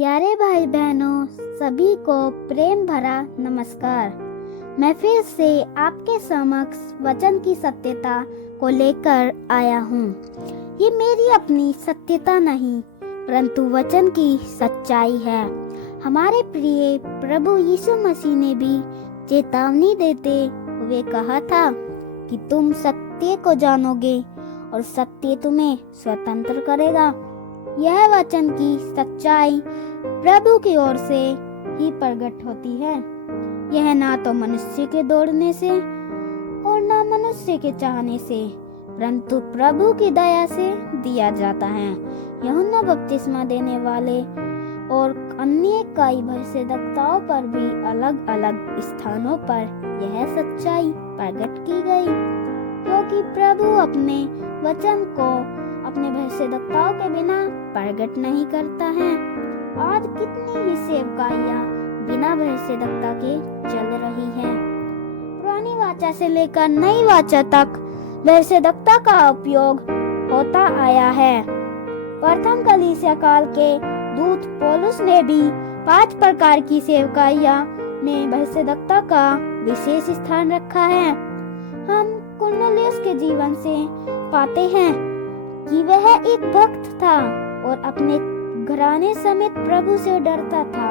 प्यारे भाई बहनों, सभी को प्रेम भरा नमस्कार। मैं फिर से आपके समक्ष वचन की सत्यता को लेकर आया हूँ। ये मेरी अपनी सत्यता नहीं, परंतु वचन की सच्चाई है। हमारे प्रिय प्रभु यीशु मसीह ने भी चेतावनी देते हुए कहा था कि तुम सत्य को जानोगे और सत्य तुम्हें स्वतंत्र करेगा। यह वचन की सच्चाई प्रभु की ओर से ही प्रकट होती है। यह ना तो मनुष्य के दौड़ने से और ना मनुष्य के चाहने से, परंतु प्रभु की दया से दिया जाता है। यूहन्ना बपतिस्मा देने वाले और अन्य कई भविष्यद्वक्ताओं पर भी अलग अलग स्थानों पर यह सच्चाई प्रकट की गई, क्योंकि प्रभु अपने वचन को अपने भविष्यद्वक्ताओं के बिना प्रकट नहीं करता है। आज कितनी ही सेवकाइयां बिना भविष्यद्वक्ता के चल रही हैं। पुरानी वाचा से लेकर नई वाचा तक भविष्यद्वक्ता का उपयोग होता आया है। प्रथम कलीसिया काल के दूत पौलुस ने भी 5 प्रकार की सेवकाइयां में भविष्यद्वक्ता का विशेष स्थान रखा है। हम कुरनेलियुस के जीवन से पाते हैं कि वह एक भक्त था और अपने घराने समेत प्रभु से डरता था।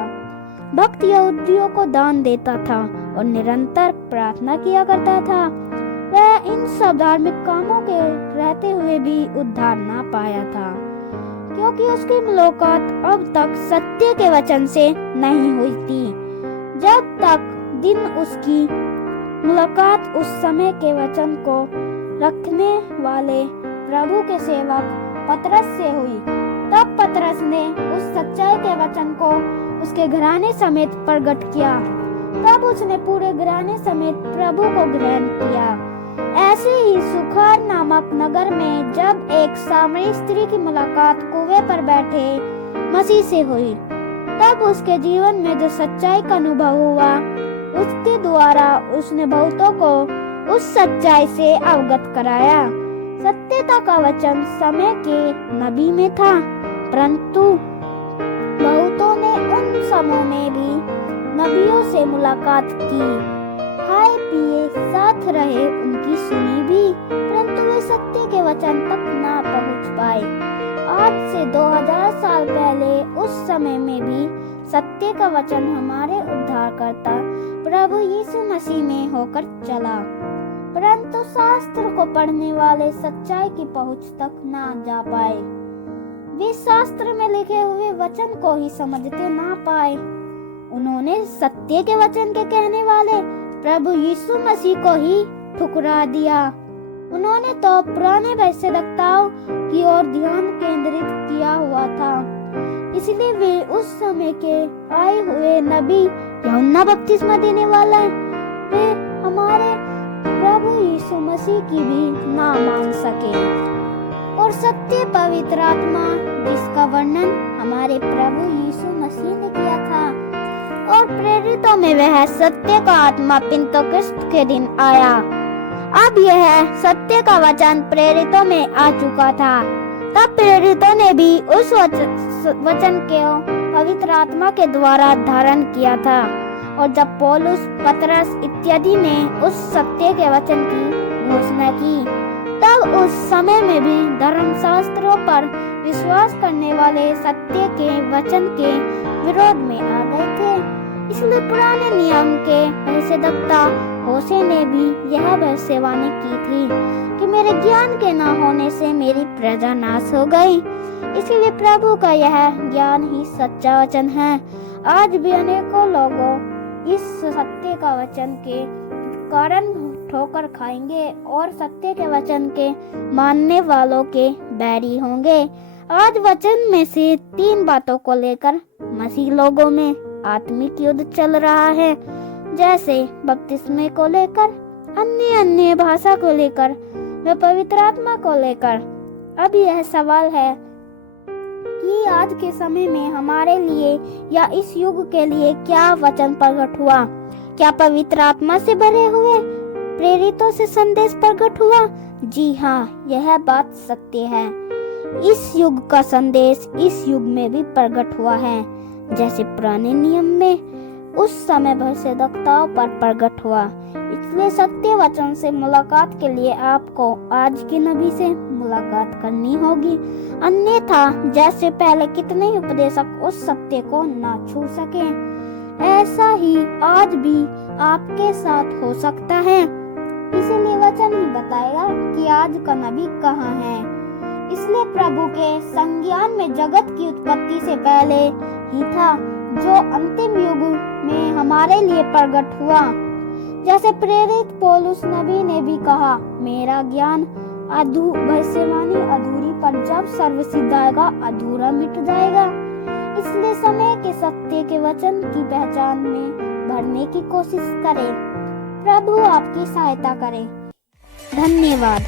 भक्त यहूदियों को दान देता था और निरंतर प्रार्थना किया करता था। वह इन सब धार्मिक कामों के रहते हुए भी उद्धार ना पाया था, क्योंकि उसकी मुलाकात अब तक सत्य के वचन से नहीं हुई थी। जब तक दिन उसकी मुलाकात उस समय के वचन को रखने वाले प्रभु के सेवक पतरस से हुई, तब पतरस ने उस सच्चाई के वचन को उसके घराने समेत प्रकट किया। तब उसने पूरे घराने समेत प्रभु को ग्रहण किया। ऐसे ही सुखार नामक नगर में जब एक सामरी स्त्री की मुलाकात कुएं पर बैठे मसीह से हुई, तब उसके जीवन में जो सच्चाई का अनुभव हुआ, उसके द्वारा उसने बहुतों को उस सच्चाई से अवगत कराया। सत्यता का वचन समय के नबी में था, परंतु बहुतों ने उन समयों में भी नबियों से मुलाकात की, खाए पिए साथ रहे, उनकी सुनी भी, परंतु वे सत्य के वचन तक ना पहुंच पाए। आज से 2000 साल पहले उस समय में भी सत्य का वचन हमारे उद्धारकर्ता प्रभु यीशु मसीह में होकर चला, परंतु शास्त्र को पढ़ने वाले सच्चाई की पहुंच तक ना जा पाए। वे शास्त्र में लिखे हुए वचन को ही समझते ना पाए। उन्होंने सत्य के वचन के कहने वाले प्रभु यीशु मसीह को ही ठुकरा दिया। उन्होंने तो पुराने भविष्यद्वक्ताओं की ओर ध्यान केंद्रित किया हुआ था, इसलिए वे उस समय के आए हुए नबी यूहन्ना बपतिस्मा देने वाला वे हमारे प्रभु यीशु मसीह की भी ना मान सके। और सत्य पवित्र आत्मा, जिसका वर्णन हमारे प्रभु यीशु मसीह ने किया था, और प्रेरितों में वह सत्य का आत्मा पिंतुकुस्त के दिन आया। अब यह सत्य का वचन प्रेरितों में आ चुका था। तब प्रेरितों ने भी उस वचन को पवित्र आत्मा के द्वारा धारण किया था। और जब पौलुस, पतरस इत्यादि ने उस सत्य के वचन की घोषणा की, तब उस समय में भी धर्मशास्त्रों पर विश्वास करने वाले सत्य के वचन के विरोध में आ गए थे। इसलिए पुराने नियम के भविष्यद्वक्ता होशे ने भी यह भविष्यवाणी की थी कि मेरे ज्ञान के न होने से मेरी प्रजा नाश हो गई। इसलिए प्रभु का यह ज्ञान ही सच्चा वचन है। आज भी अनेकों लोगों इस सत्य का वचन के कारण ठोकर खाएंगे और सत्य के वचन के मानने वालों के बैरी होंगे। आज वचन में से 3 बातों को लेकर मसीह लोगों में आत्मिक युद्ध चल रहा है, जैसे बपतिस्मे को लेकर, अन्य भाषा को लेकर व पवित्र आत्मा को लेकर। अब यह सवाल है कि आज के समय में हमारे लिए या इस युग के लिए क्या वचन प्रकट हुआ? क्या पवित्र आत्मा से भरे हुए प्रेरितों से संदेश प्रकट हुआ? जी हाँ, यह बात सत्य है। इस युग का संदेश इस युग में भी प्रकट हुआ है। जैसे पुराने नियम में उस समय भविष्यद्वक्ताओं पर प्रकट हुआ। इसलिए सत्य वचन से मुलाकात के लिए आपको आज के नबी से मुलाकात करनी होगी, अन्यथा जैसे पहले कितने ही उपदेशक उस सत्य को ना छू सके, ऐसा ही आज भी आपके साथ हो सकता है। इसीलिए वचन ही बताएगा कि आज का नबी कहाँ है। इसलिए प्रभु के संज्ञान में जगत की उत्पत्ति से पहले ही था, जो अंतिम युग में हमारे लिए प्रकट हुआ। जैसे प्रेरित पौलुस नबी ने भी कहा, मेरा ज्ञान भविष्यवाणी अधूरी, पर जब सर्वसिद्ध आएगा अधूरा मिट जाएगा। इसलिए समय के सत्य के वचन की पहचान में भरने की कोशिश करें। प्रभु आपकी सहायता करे। धन्यवाद।